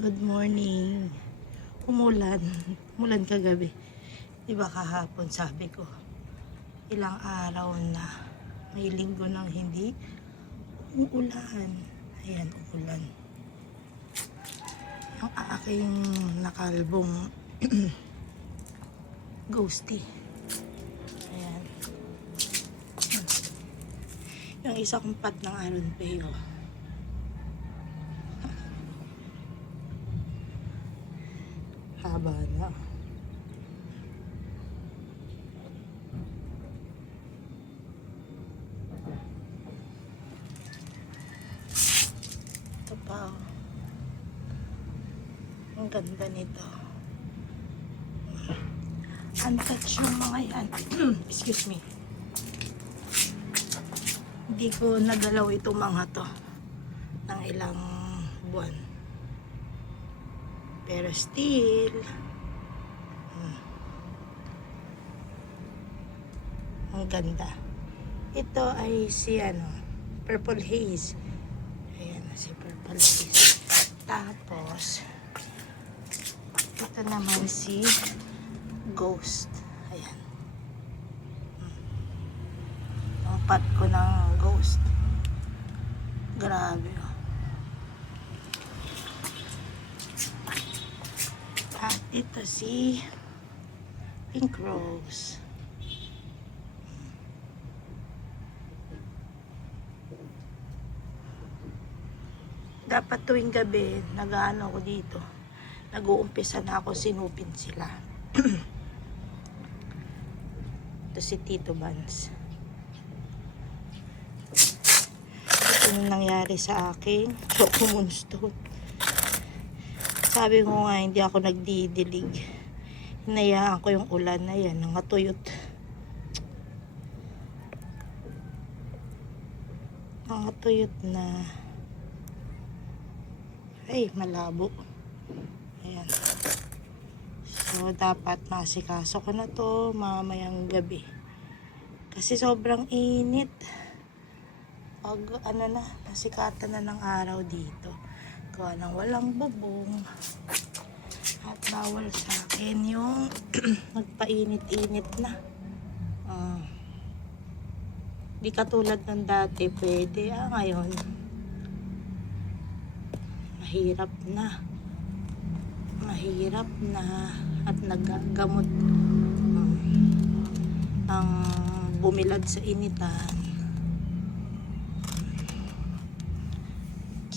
Good morning. Umulan. Umulan kagabi. Diba kahapon sabi ko, ilang araw na may linggo nang hindi umuulan. Ayan, umulan. Yung aking nakalbong ghosty. Ayan. Yung isa kong pat ng Aron Peo. Haba na. Ito pa. Ang ganda nito. Untouched yung mga yan. Excuse me. Hindi ko nagalaw itong mga to ng ilang buwan. Pero still, ang ganda. Ito ay si Purple Haze. Ayan, si Purple Haze. Tapos, ito naman si Ghost. Ayan. Ang pat ko ng Ghost. Grabe. At ito si Pink Rose. Dapat tuwing gabi, nag-ano ako dito. Nag-uumpisa na ako sinupin sila. Ito si Tito Vance. Ito yung nangyari sa akin. Choco Moonstone. Sabi ko nga, hindi ako nagdidilig. Hinayaan ko yung ulan na yan, nangatuyot. Nangatuyot na. Ay, malabo. Ayan. So, dapat masikaso ko na to mamayang gabi. Kasi sobrang init. Pag nasikatan na ng araw dito. Gawa ng walang bubong. At bawal sa akin yung magpainit-init na. Di katulad ng dati, pwede. Ngayon, mahirap na. Mahirap na. At nagagamot ang bumilad sa initan.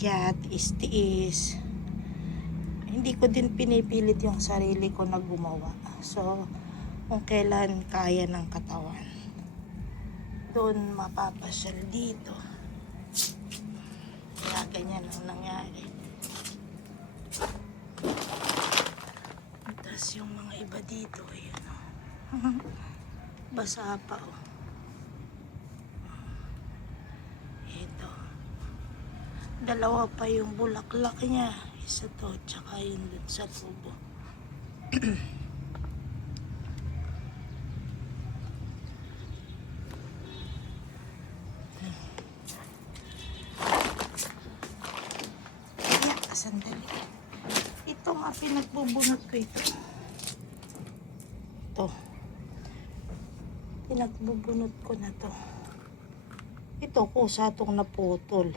Kaya tiis-tiis. Hindi ko din pinipilit yung sarili ko na gumawa. So, kung kailan kaya ng katawan, doon mapapasyal dito. Kaya ganyan ang nangyari. Tapos yung mga iba dito, yun, basa pa, ito. Dalawa pa yung bulaklak niya. Isa to, tsaka yun dun sa tubo. Sandali. Ito nga, pinagbubunot ko ito. Ito. Pinagbubunot ko na to. Ito, kusa itong naputol.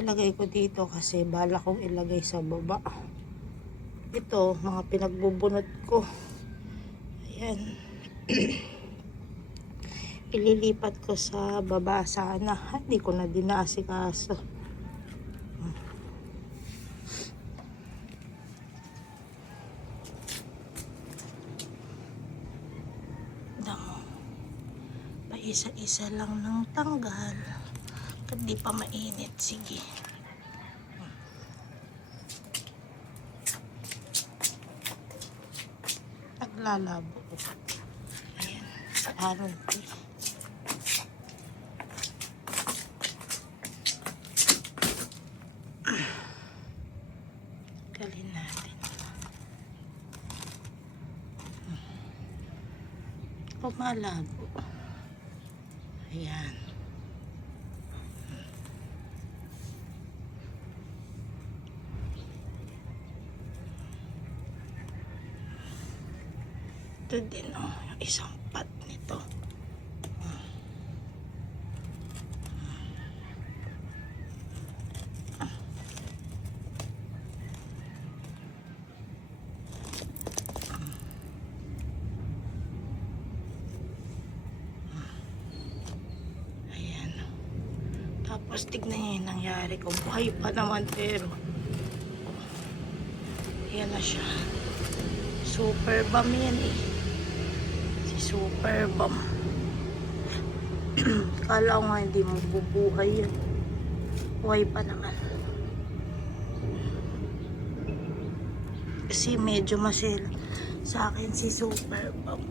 Ilagay ko dito kasi bala kong ilagay sa baba. Ito, mga pinagbubunot ko. Ayan. Ililipat ko sa baba sana. Hindi ko na dinasikaso. Damo. Paisa-isa lang ng tanggal. Hindi pa mainit. Sige. Naglalabo. Ayan. Sa Aron Peo. Galin natin. Pumalabo. Ayan. Ito din, oh, yung isang pot nito. Ayan. Tapos tignan niyo yung nangyari ko. Buhay pa naman pero ayan na siya. Super bomb yan eh. Si super bomb. Kala ko nga hindi mabubuhay yan. Buhay pa naman. Kasi medyo masil sa akin si super bomb.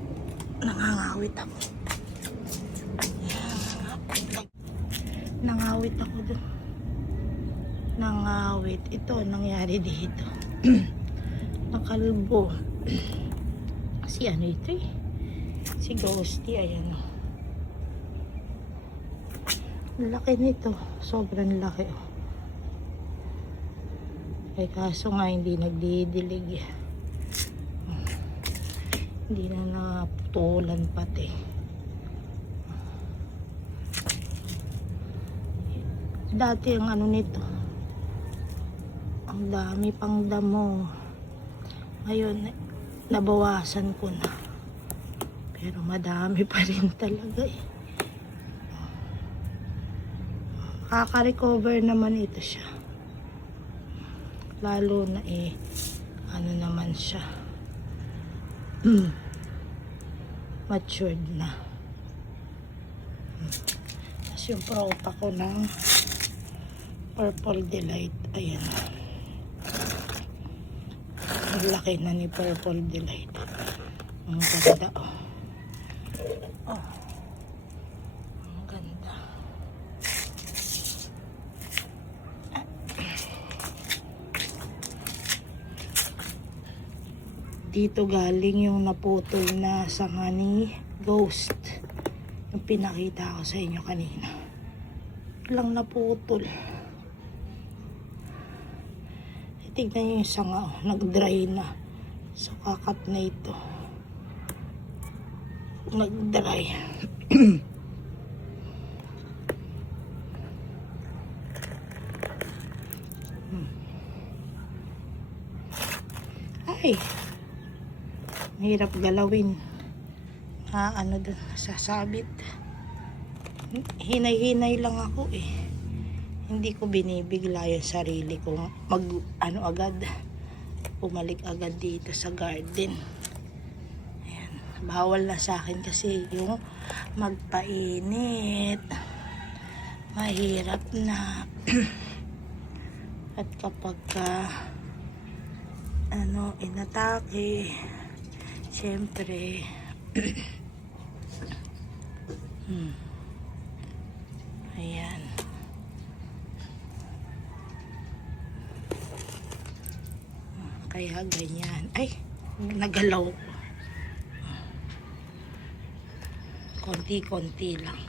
Nangangawit ako. Nangawit ako dun. Nangawit. Ito nangyari dito. Nakalbo. Si ano ito eh. Si Ghosty. Ayan o. Laki nito. Sobrang laki o. Ay kaso nga hindi nagdidilig. Hindi na naputulan pati. Dati ang ano nito. Ang dami pang damo. Ngayon, nabawasan ko na. Pero madami pa rin talaga eh. Makaka-recover naman ito siya. Lalo na eh, ano naman siya. Matured na. Tapos yung prota ko ng Purple Delight. Ayan. Ang laki na ni Purple Delight. Ang ganda oh. Oh. Ang ganda. Dito galing yung naputol na sanga ni Ghost. Yung pinakita ko sa inyo kanina. Lang naputol. Tignan nyo yung sanga, oh, nag-dry na. So, kakat na ito. Nag-dry. Ay! Mahirap galawin. Ano dun, sasabit. Hinay-hinay lang ako eh. Hindi ko binibigla yung sarili ko agad bumalik agad dito sa garden. Ayan. Bawal na sa akin kasi yung magpainit. Mahirap na. At kapag inatake, syempre ayan. Kaya ganyan. Ay, nagalaw. Konti-konti lang.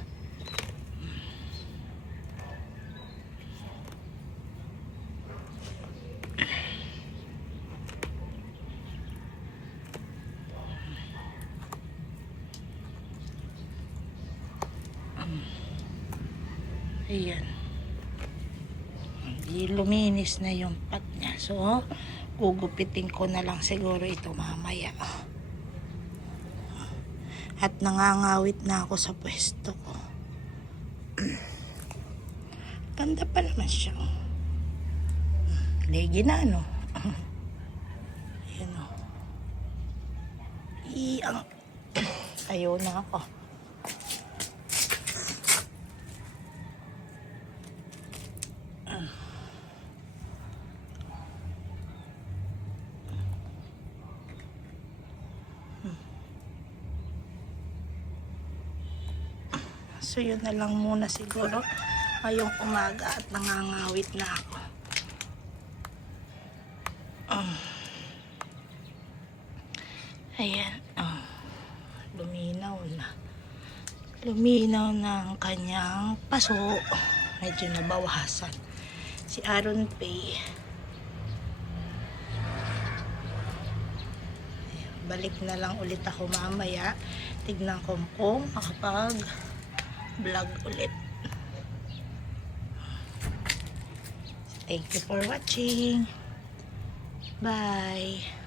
Ayan. Hindi luminis na yung pot niya. So, gugupitin ko na lang siguro ito mamaya. At nangangawit na ako sa pwesto ko. Ganda pa naman siya. Legi na, no? Ayan, o. Ayaw na ako. So yun na lang muna siguro ngayong umaga at nangangawit na ako. Ayan. Luminaw na. Luminaw na ang kanyang paso. Medyo nabawasan. Si Aaron Pay. balik na lang ulit ako mamaya. Tignan ko kung makapag vlog ulit. Thank you for watching. Bye.